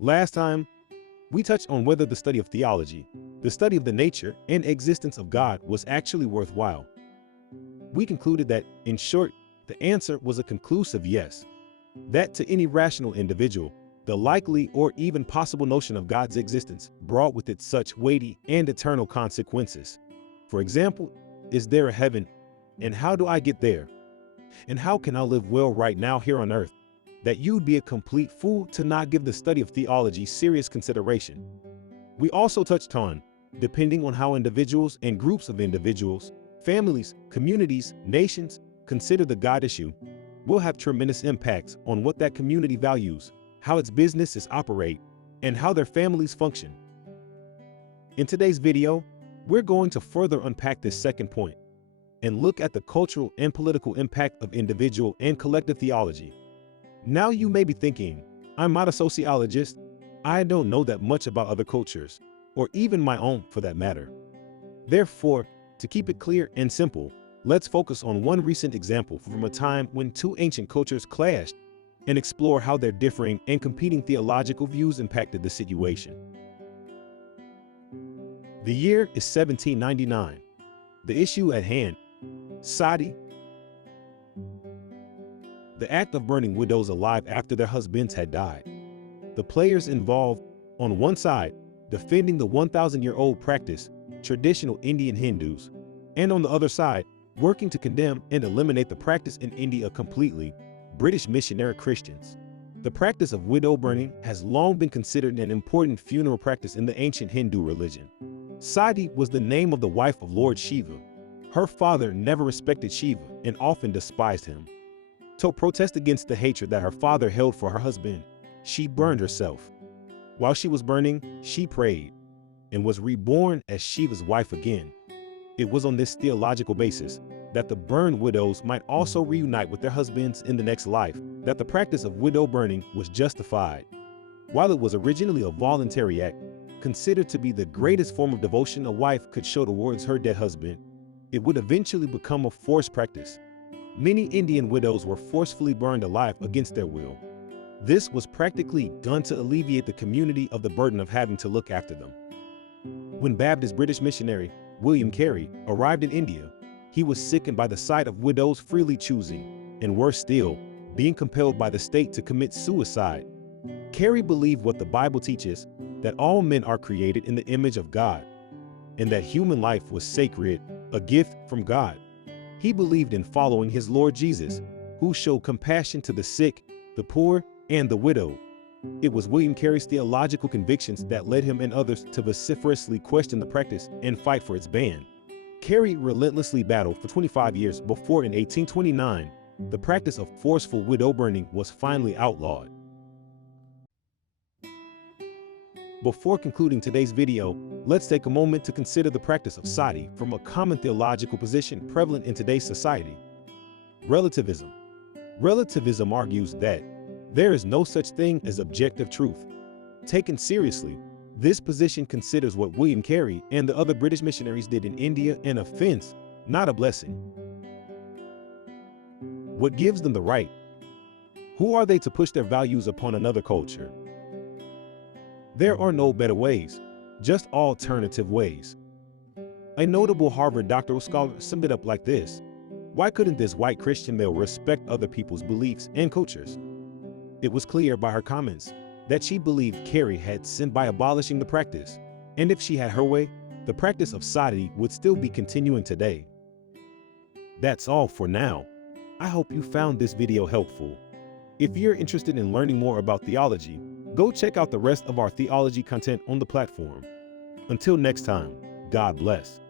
Last time, we touched on whether the study of theology, the study of the nature and existence of God, was actually worthwhile. We concluded that, in short, the answer was a conclusive yes. That to any rational individual, the likely or even possible notion of God's existence brought with it such weighty and eternal consequences. For example, is there a heaven? And how do I get there? And how can I live well right now here on earth? That you'd be a complete fool to not give the study of theology serious consideration. We also touched on, depending on how individuals and groups of individuals, families, communities, nations consider the God issue, will have tremendous impacts on what that community values, how its businesses operate, and how their families function. In today's video, we're going to further unpack this second point and look at the cultural and political impact of individual and collective theology. Now you may be thinking, I'm not a sociologist. I don't know that much about other cultures, or even my own for that matter. Therefore, to keep it clear and simple, let's focus on one recent example from a time when two ancient cultures clashed and explore how their differing and competing theological views impacted the situation. The year is 1799. The issue at hand, Sati, the act of burning widows alive after their husbands had died. The players involved, on one side, defending the 1,000-year-old practice, traditional Indian Hindus, and on the other side, working to condemn and eliminate the practice in India completely, British missionary Christians. The practice of widow burning has long been considered an important funeral practice in the ancient Hindu religion. Sati was the name of the wife of Lord Shiva. Her father never respected Shiva and often despised him. To protest against the hatred that her father held for her husband, she burned herself. While she was burning, she prayed and was reborn as Shiva's wife again. It was on this theological basis that the burned widows might also reunite with their husbands in the next life that the practice of widow burning was justified. While it was originally a voluntary act, considered to be the greatest form of devotion a wife could show towards her dead husband, it would eventually become a forced practice. Many Indian widows were forcefully burned alive against their will. This was practically done to alleviate the community of the burden of having to look after them. When Baptist British missionary William Carey arrived in India, he was sickened by the sight of widows freely choosing, and worse still, being compelled by the state to commit suicide. Carey believed what the Bible teaches, that all men are created in the image of God, and that human life was sacred, a gift from God. He believed in following his Lord Jesus, who showed compassion to the sick, the poor, and the widow. It was William Carey's theological convictions that led him and others to vociferously question the practice and fight for its ban. Carey relentlessly battled for 25 years before, in 1829, the practice of forceful widow burning was finally outlawed. Before concluding today's video, let's take a moment to consider the practice of Sati from a common theological position prevalent in today's society. Relativism. Relativism argues that there is no such thing as objective truth. Taken seriously, this position considers what William Carey and the other British missionaries did in India an offense, not a blessing. What gives them the right? Who are they to push their values upon another culture? There are no better ways, just alternative ways. A notable Harvard doctoral scholar summed it up like this: why couldn't this white Christian male respect other people's beliefs and cultures? It was clear by her comments that she believed Carey had sinned by abolishing the practice, and if she had her way, the practice of Sati would still be continuing today. That's all for now. I hope you found this video helpful. If you're interested in learning more about theology, go check out the rest of our theology content on the platform. Until next time, God bless.